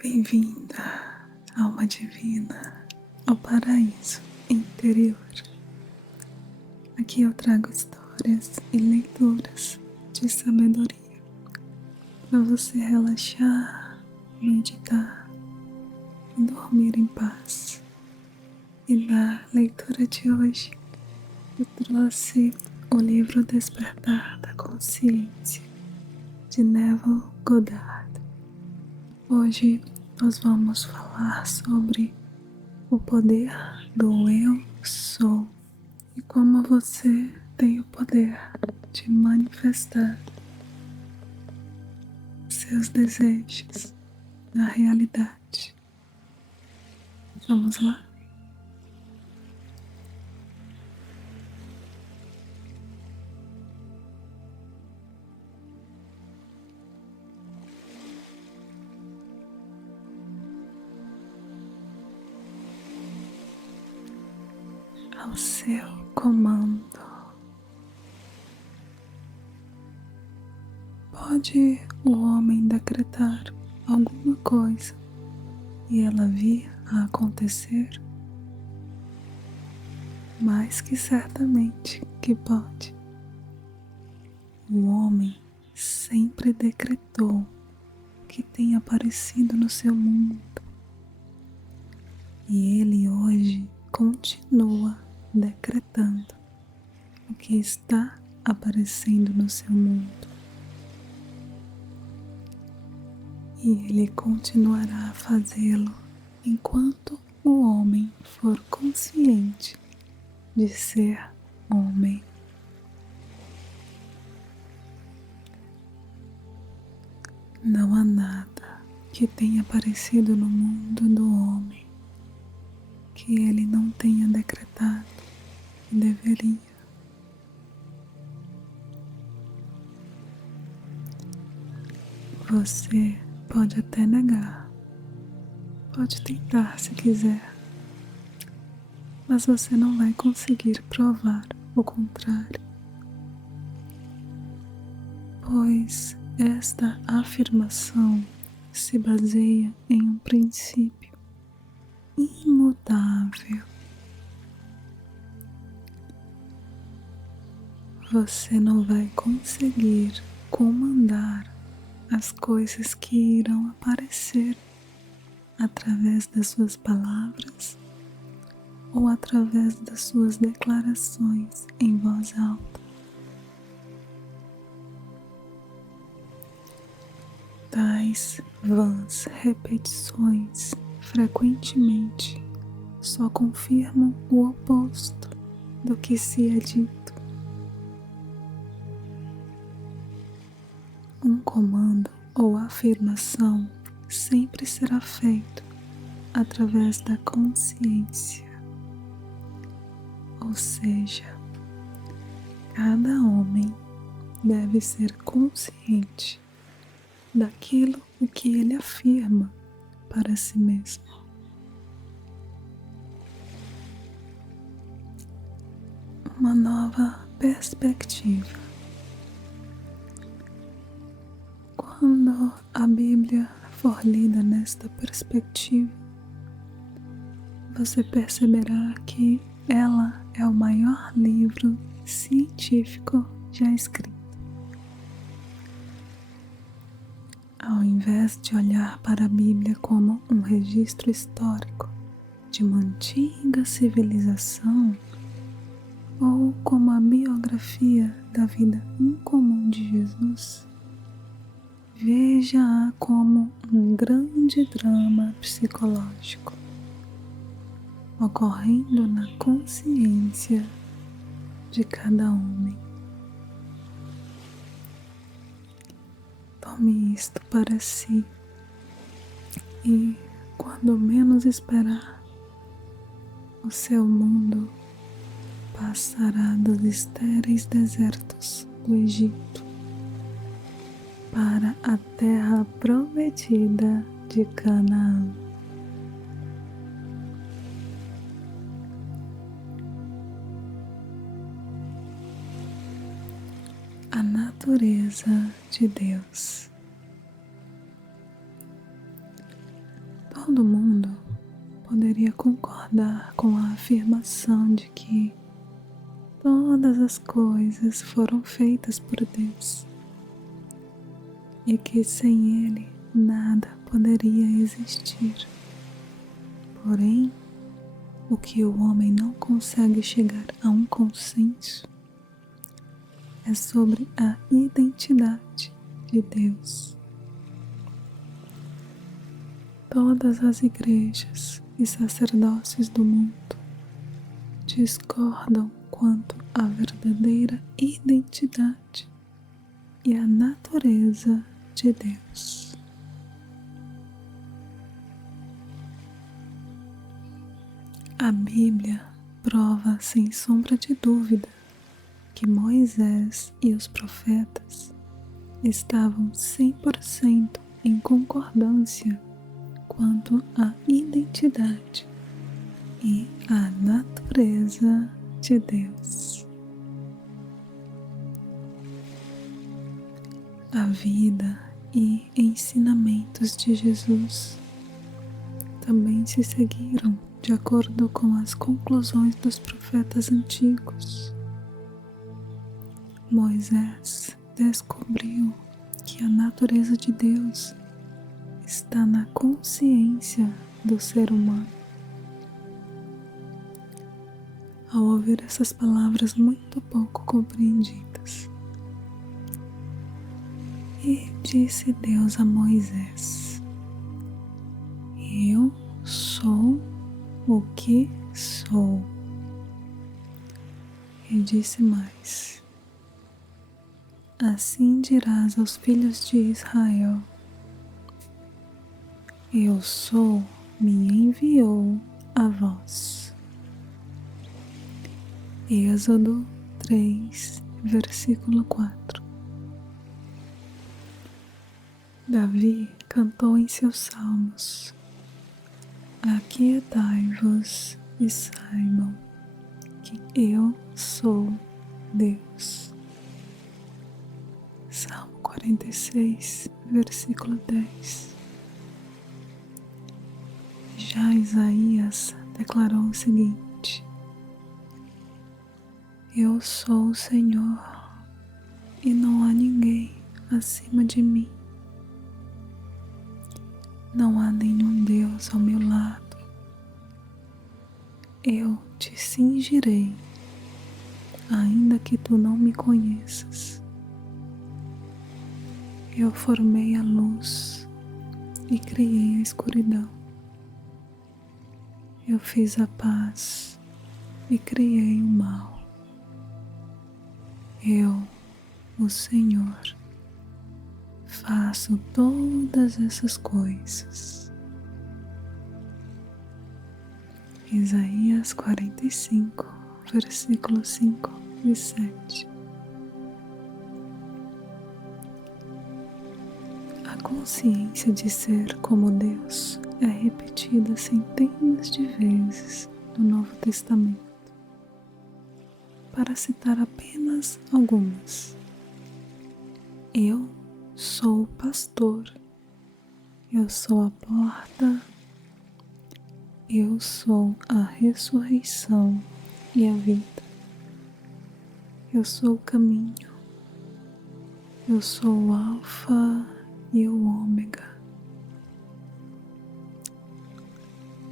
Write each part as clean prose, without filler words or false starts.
Bem-vinda, alma divina, ao paraíso interior. Aqui eu trago histórias e leituras de sabedoria para você relaxar, meditar e dormir em paz. E na leitura de hoje eu trouxe o livro Despertar da Consciência, de Neville Goddard. Hoje nós vamos falar sobre o poder do Eu Sou e como você tem o poder de manifestar seus desejos na realidade. Vamos lá? Ao seu comando. Pode o homem decretar alguma coisa e ela vir a acontecer? Mais que certamente que pode. O homem sempre decretou que tem aparecido no seu mundo e ele hoje continua decretando o que está aparecendo no seu mundo. E ele continuará a fazê-lo enquanto o homem for consciente de ser homem. Não há nada que tenha aparecido no mundo do homem que ele não tenha decretado que deveria. Você pode até negar, pode tentar se quiser, mas você não vai conseguir provar o contrário, pois esta afirmação se baseia em um princípio imutável. Você não vai conseguir comandar as coisas que irão aparecer através das suas palavras ou através das suas declarações em voz alta. Tais vãs repetições frequentemente só confirmam o oposto do que se é dito. Um comando ou afirmação sempre será feito através da consciência, ou seja, cada homem deve ser consciente daquilo o que ele afirma para si mesmo. Uma nova perspectiva. Quando a Bíblia for lida nesta perspectiva, você perceberá que ela é o maior livro científico já escrito. Ao invés de olhar para a Bíblia como um registro histórico de uma antiga civilização ou como a biografia da vida incomum de Jesus, veja-a como um grande drama psicológico ocorrendo na consciência de cada homem. Tome isto para si e, quando menos esperar, o seu mundo passará dos estéreis desertos do Egito para a terra prometida de Canaã. A natureza de Deus. todo mundo poderia concordar com a afirmação de que todas as coisas foram feitas por Deus e que sem Ele nada poderia existir. Porém, o que o homem não consegue chegar a um consenso é sobre a identidade de Deus. Todas as igrejas e sacerdócios do mundo discordam quanto à verdadeira identidade e à natureza de Deus. A Bíblia prova sem sombra de dúvida que Moisés e os profetas estavam 100% em concordância quanto à identidade e à natureza de Deus. A vida e ensinamentos de Jesus também se seguiram de acordo com as conclusões dos profetas antigos. Moisés descobriu que a natureza de Deus está na consciência do ser humano. Ao ouvir essas palavras muito pouco compreendidas, e disse Deus a Moisés: Eu sou o que sou. E disse mais: Assim dirás aos filhos de Israel: Eu sou, me enviou a vós. Êxodo 3, versículo 4. Davi cantou em seus salmos: Aquietai-vos e saibam que eu sou Deus. Salmo 46, versículo 10. Já Isaías declarou o seguinte: Eu sou o Senhor e não há ninguém acima de mim. Não há nenhum Deus ao meu lado. Eu te cingirei, ainda que tu não me conheças. Eu formei a luz e criei a escuridão. Eu fiz a paz e criei o mal. Eu, o Senhor, faço todas essas coisas. Isaías 45, versículos 5 e 7. A consciência de ser como Deus é repetida centenas de vezes no Novo Testamento. Para citar apenas algumas: Eu sou o pastor, eu sou a porta, eu sou a ressurreição e a vida, eu sou o caminho, eu sou o alfa e o ômega,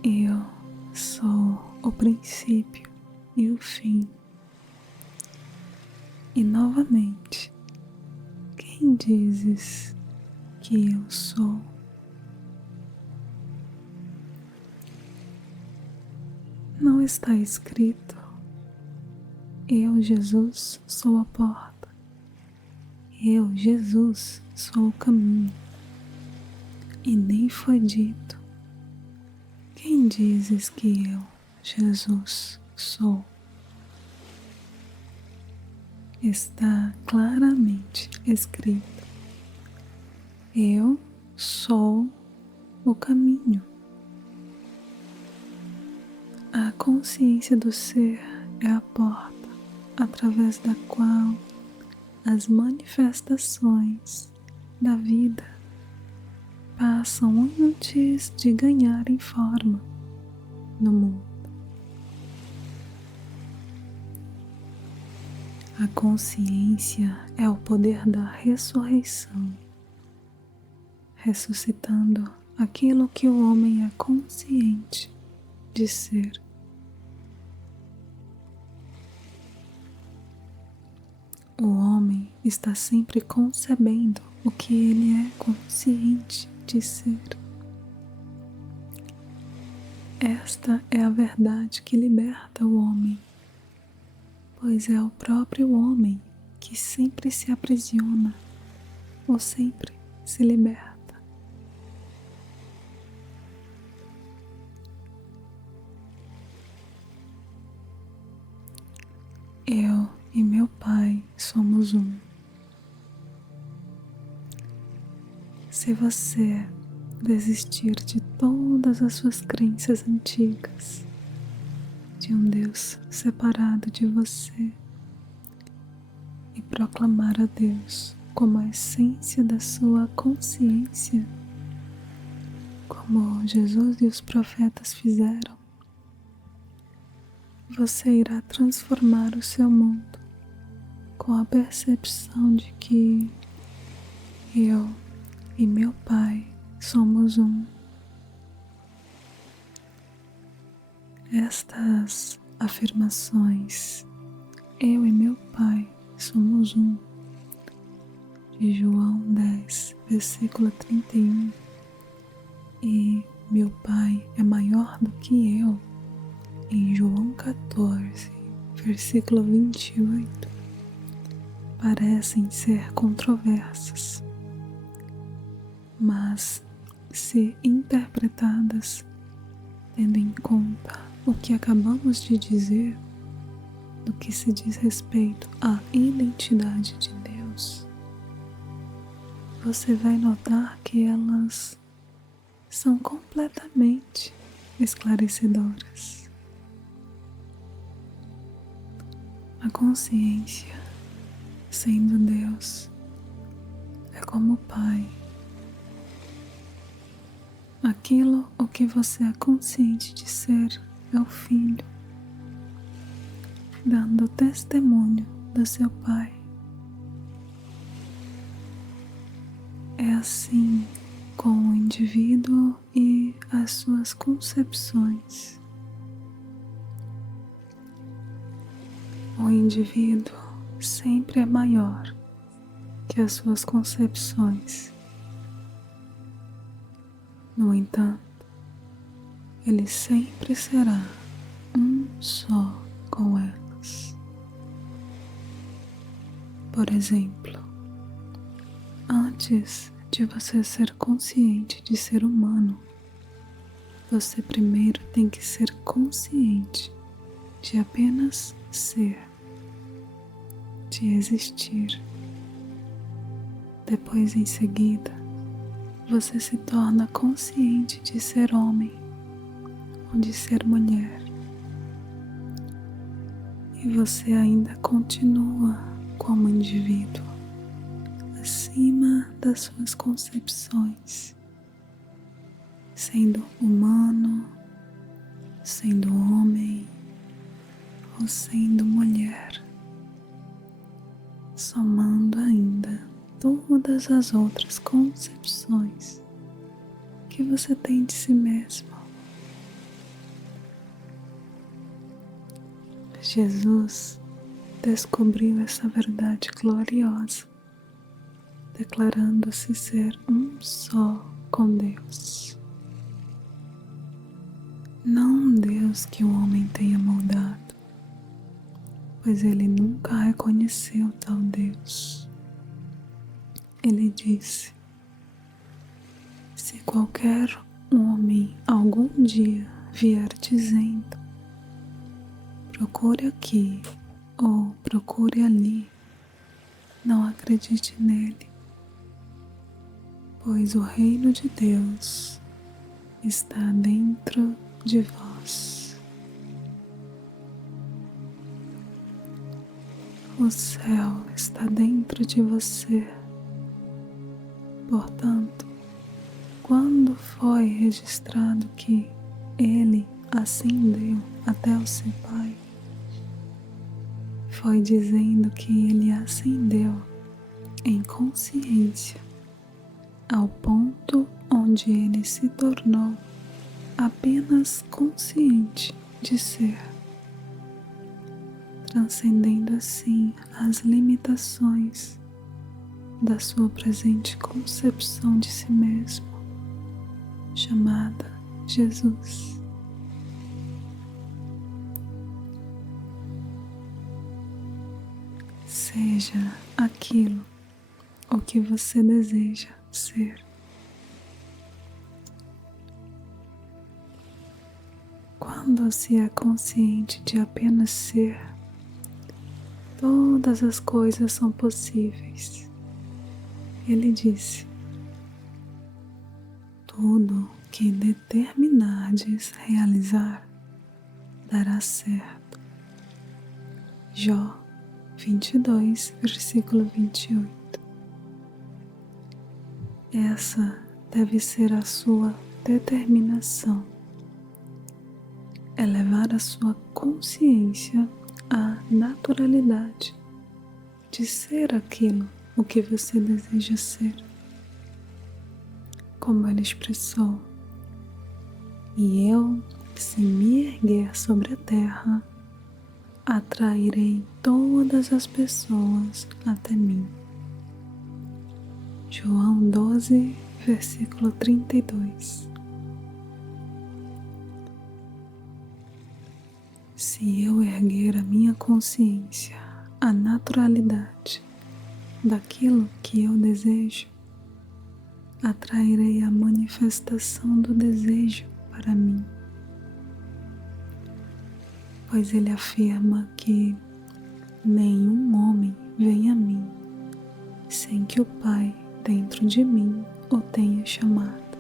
eu sou o princípio e o fim. E novamente, quem dizes que eu sou? Não está escrito: Eu, Jesus, sou a porta. Eu, Jesus, sou o caminho. E nem foi dito: Quem dizes que eu, Jesus, sou? Está claramente escrito: Eu sou o caminho. A consciência do ser é a porta através da qual as manifestações da vida passam passam antes de ganharem forma no mundo. A consciência é o poder da ressurreição, ressuscitando aquilo que o homem é consciente de ser. O homem está sempre concebendo o que ele é consciente de ser. Esta é a verdade que liberta o homem, pois é o próprio homem que sempre se aprisiona ou sempre se liberta. Eu e meu Pai somos um. Se você desistir de todas as suas crenças antigas, de um Deus separado de você, e proclamar a Deus como a essência da sua consciência, como Jesus e os profetas fizeram, você irá transformar o seu mundo com a percepção de que eu e meu Pai somos um. Estas afirmações, eu e meu Pai somos um, de João 10, versículo 31, e meu Pai é maior do que eu, em João 14, versículo 28, parecem ser controversas, mas se interpretadas tendo em conta o que acabamos de dizer, do que se diz respeito à identidade de Deus, você vai notar que elas são completamente esclarecedoras. A consciência, sendo Deus, é como o Pai. Aquilo o que você é consciente de ser é o Filho, dando testemunho do seu Pai. É assim com o indivíduo e as suas concepções. O indivíduo sempre é maior que as suas concepções. No entanto, ele sempre será um só com elas. Por exemplo, antes de você ser consciente de ser humano, você primeiro tem que ser consciente de apenas ser, de existir. Depois, em seguida, você se torna consciente de ser homem ou de ser mulher. E você ainda continua como indivíduo, acima das suas concepções, sendo humano, sendo homem ou sendo mulher, somando ainda todas as outras concepções que você tem de si mesmo. Jesus descobriu essa verdade gloriosa, declarando-se ser um só com Deus. Não um Deus que o homem tenha moldado, pois ele nunca reconheceu tal Deus. Ele disse: se qualquer homem algum dia vier dizendo, procure aqui ou procure ali, não acredite nele, pois o reino de Deus está dentro de vós. O céu está dentro de você. Portanto, quando foi registrado que ele ascendeu até o seu Pai, foi dizendo que ele ascendeu em consciência ao ponto onde ele se tornou apenas consciente de ser, transcendendo assim as limitações da sua presente concepção de si mesmo, chamada Jesus. Seja aquilo o que você deseja ser. Quando se é consciente de apenas ser, todas as coisas são possíveis. Ele disse: tudo que determinardes realizar dará certo. Jó 22, versículo 28. Essa deve ser a sua determinação. Elevar a sua consciência à naturalidade de ser aquilo o que você deseja ser. Como ele expressou: e eu, se me erguer sobre a terra, atrairei todas as pessoas até mim. João 12, versículo 32. Se eu erguer a minha consciência à naturalidade daquilo que eu desejo, atrairei a manifestação do desejo para mim. Pois ele afirma que nenhum homem vem a mim sem que o Pai dentro de mim o tenha chamado.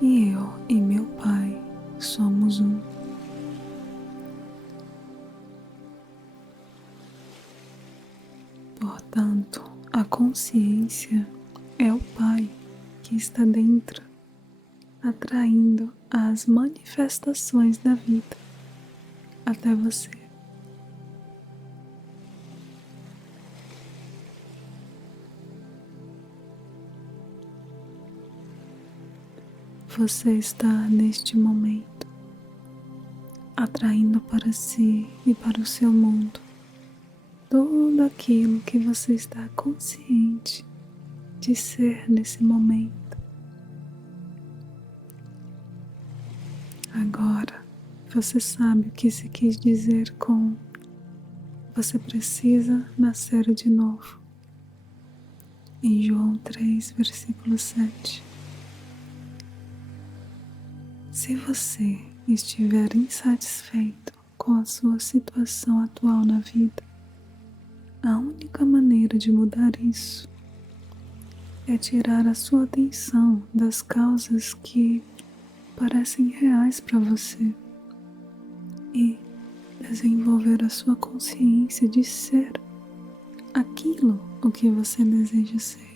E eu e meu Pai somos um. Portanto, a consciência é o Pai que está dentro, atraindo as manifestações da vida até você. Você está neste momento atraindo para si e para o seu mundo tudo aquilo que você está consciente de ser nesse momento. Agora você sabe o que se quis dizer com você precisa nascer de novo. Em João 3, versículo 7. Se você estiver insatisfeito com a sua situação atual na vida, a única maneira de mudar isso é tirar a sua atenção das causas que parecem reais para você e desenvolver a sua consciência de ser aquilo o que você deseja ser.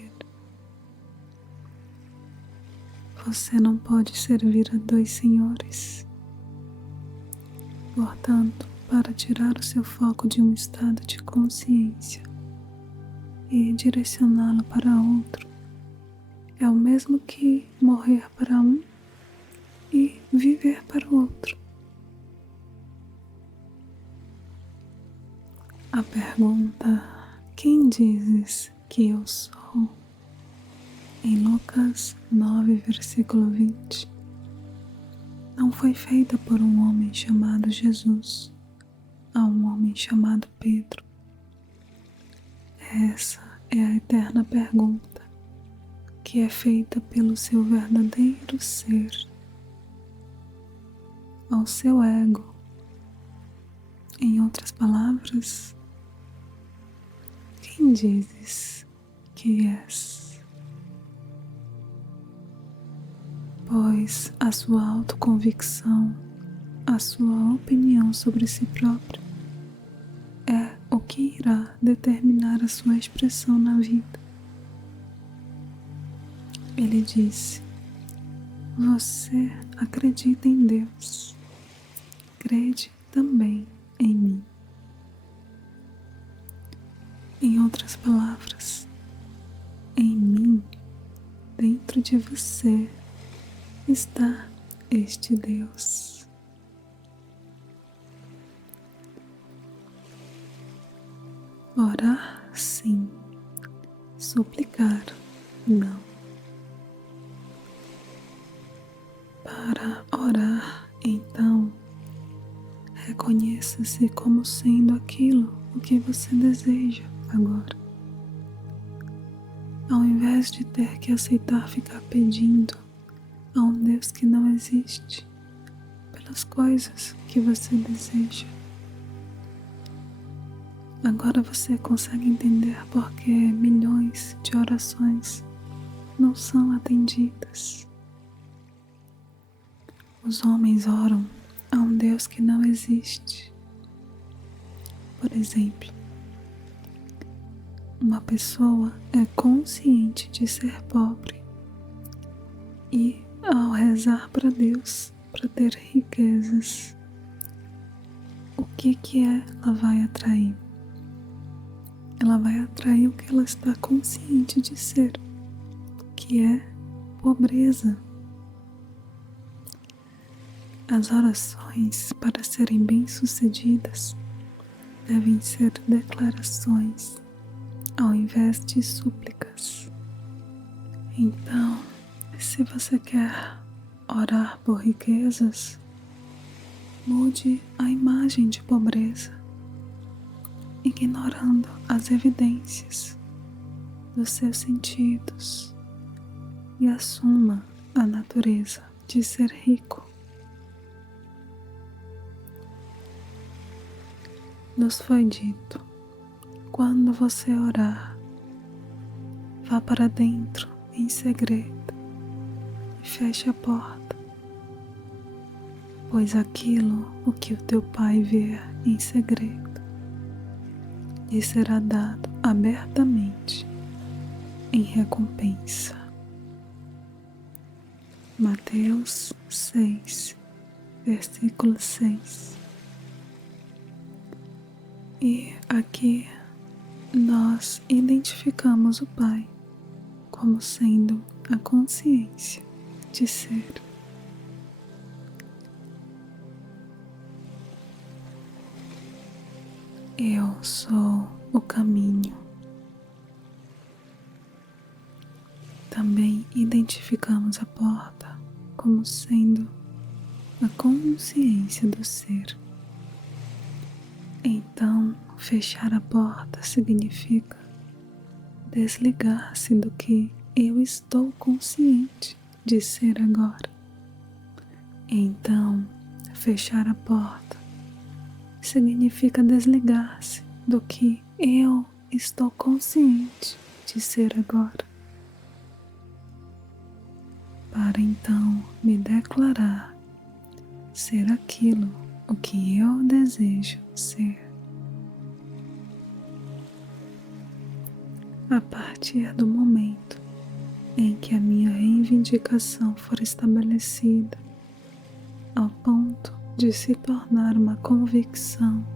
Você não pode servir a dois senhores. Portanto, para tirar o seu foco de um estado de consciência e direcioná-lo para outro, é o mesmo que morrer para um e viver para o outro. A pergunta: quem dizes que eu sou? Em Lucas 9, versículo 20, não foi feita por um homem chamado Jesus, a um homem chamado Pedro. Essa é a eterna pergunta que é feita pelo seu verdadeiro ser, ao seu ego. Em outras palavras, quem dizes que és? Pois a sua autoconvicção, a sua opinião sobre si próprio é o que irá determinar a sua expressão na vida. Ele disse: você acredita em Deus, crede também em mim. Em outras palavras, em mim, dentro de você, está este Deus. Orar, sim. Suplicar, não. Para orar, então, reconheça-se como sendo aquilo o que você deseja agora. Ao invés de ter que aceitar ficar pedindo a um Deus que não existe pelas coisas que você deseja. Agora você consegue entender por que milhões de orações não são atendidas. Os homens oram a um Deus que não existe. Por exemplo, uma pessoa é consciente de ser pobre e, ao rezar para Deus para ter riquezas, o que ela vai atrair? Ela vai atrair o que ela está consciente de ser, que é pobreza. As orações, para serem bem-sucedidas, devem ser declarações ao invés de súplicas. Então, se você quer orar por riquezas, mude a imagem de pobreza, ignorando as evidências dos seus sentidos, e assuma a natureza de ser rico. Nos foi dito: quando você orar, vá para dentro em segredo e feche a porta, pois aquilo o que o teu Pai vê em segredo lhe será dado abertamente em recompensa. Mateus 6, versículo 6. E aqui nós identificamos o Pai como sendo a consciência de ser. Eu sou o caminho. Também identificamos a porta como sendo a consciência do ser. Então, fechar a porta significa desligar-se do que eu estou consciente de ser agora. Então, fechar a porta significa desligar-se do que eu estou consciente de ser agora, para então me declarar ser aquilo o que eu desejo ser. A partir do momento em que a minha reivindicação for estabelecida ao ponto de se tornar uma convicção,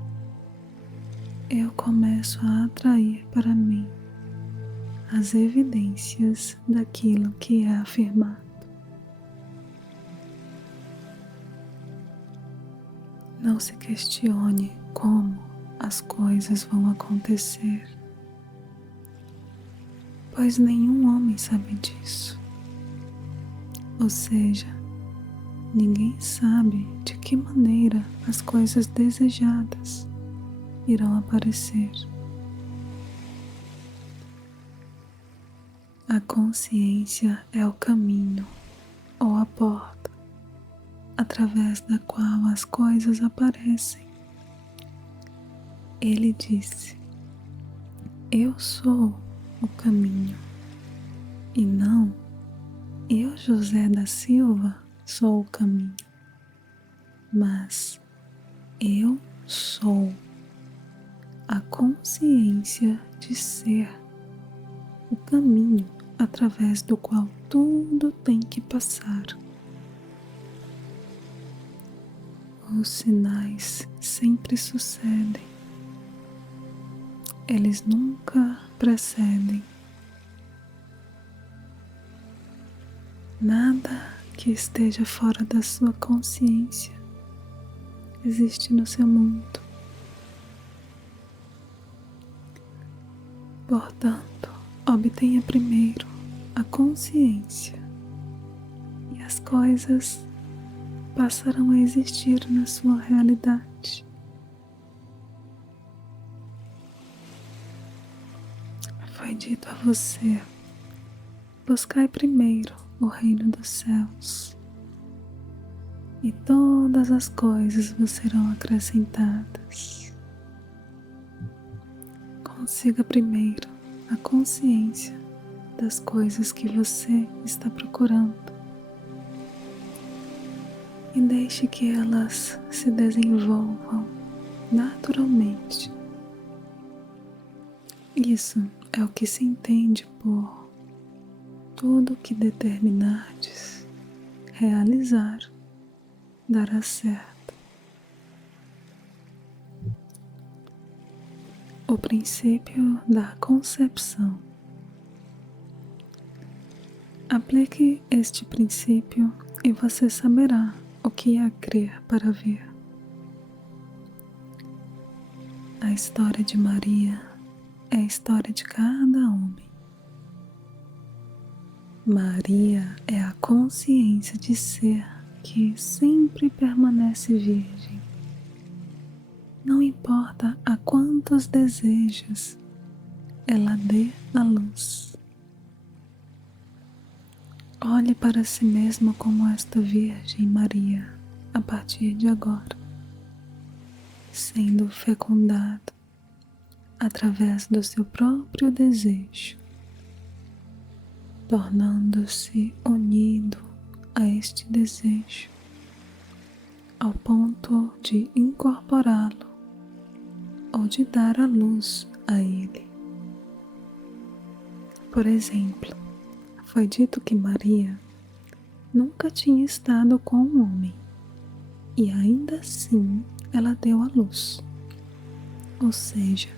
eu começo a atrair para mim as evidências daquilo que é afirmado. Não se questione como as coisas vão acontecer, pois nenhum homem sabe disso. Ou seja, ninguém sabe de que maneira as coisas desejadas irão aparecer. A consciência é o caminho ou a porta através da qual as coisas aparecem. Ele disse: eu sou o caminho, e não eu, José da Silva, sou o caminho, mas eu sou a consciência de ser o caminho através do qual tudo tem que passar. Os sinais sempre sucedem, eles nunca precedem. Nada que esteja fora da sua consciência existe no seu mundo. Portanto, obtenha primeiro a consciência e as coisas passarão a existir na sua realidade. Foi dito a você: buscai primeiro o reino dos céus, e todas as coisas vos serão acrescentadas. Consiga primeiro a consciência das coisas que você está procurando e deixe que elas se desenvolvam naturalmente. Isso é o que se entende por tudo que determinardes realizar dará certo. O princípio da concepção. Aplique este princípio e você saberá o que é crer para ver. A história de Maria é a história de cada homem. Maria é a consciência de ser que sempre permanece virgem. Não importa a quantos desejos ela dê à luz. Olhe para si mesma como esta Virgem Maria a partir de agora, sendo fecundado através do seu próprio desejo, tornando-se unido a este desejo, ao ponto de incorporá-lo ou de dar a luz a ele. Por exemplo, foi dito que Maria nunca tinha estado com um homem e ainda assim ela deu à luz. Ou seja,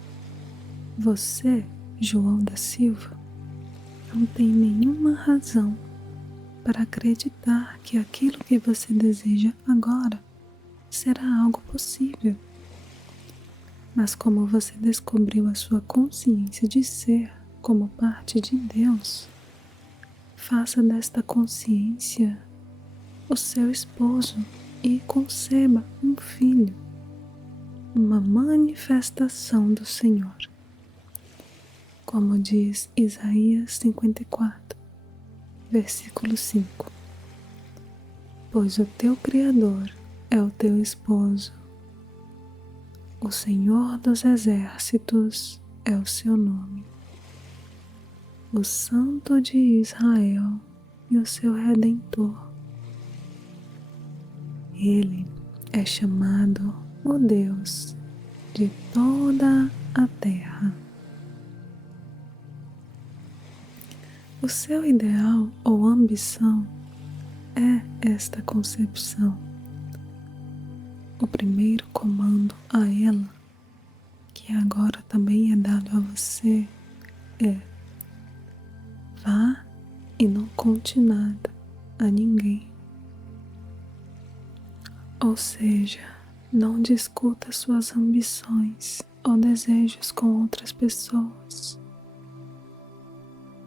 você, João da Silva, não tem nenhuma razão para acreditar que aquilo que você deseja agora será algo possível. Mas como você descobriu a sua consciência de ser como parte de Deus, faça desta consciência o seu esposo e conceba um filho, uma manifestação do Senhor. Como diz Isaías 54, versículo 5. Pois o teu Criador é o teu esposo, o Senhor dos exércitos é o seu nome, o Santo de Israel e o seu Redentor. Ele é chamado o Deus de toda a terra. O seu ideal ou ambição é esta concepção. O primeiro comando a ela, que agora também é dado a você, é: vá e não conte nada a ninguém. Ou seja, não discuta suas ambições ou desejos com outras pessoas,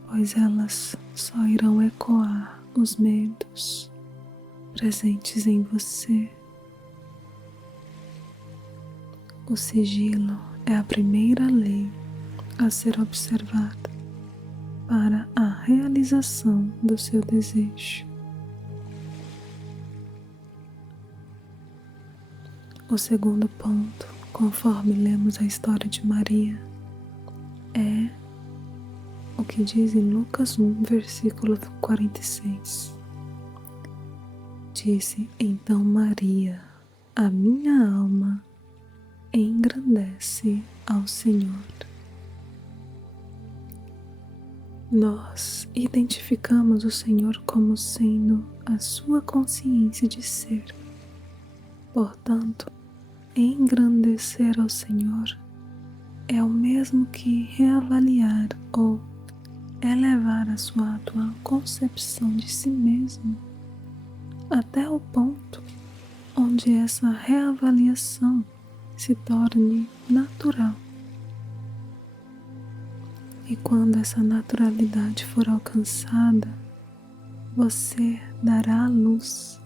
pois elas só irão ecoar os medos presentes em você. O sigilo é a primeira lei a ser observada para a realização do seu desejo. O segundo ponto, conforme lemos a história de Maria, é o que diz em Lucas 1, versículo 46. Disse então Maria: a minha alma engrandece ao Senhor. nós identificamos o Senhor como sendo a sua consciência de ser. Portanto, engrandecer ao Senhor é o mesmo que reavaliar ou elevar a sua atual concepção de si mesmo até o ponto onde essa reavaliação se torne natural. E quando essa naturalidade for alcançada, você dará a luz,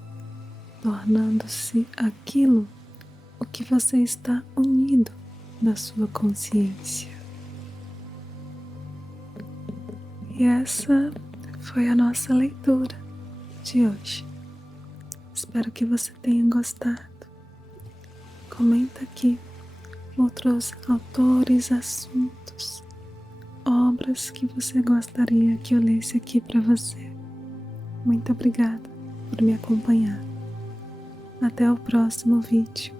tornando-se aquilo o que você está unido na sua consciência. E essa foi a nossa leitura de hoje. Espero que você tenha gostado. Comenta aqui outros autores, assuntos, obras que você gostaria que eu lesse aqui para você. Muito obrigada por me acompanhar. Até o próximo vídeo.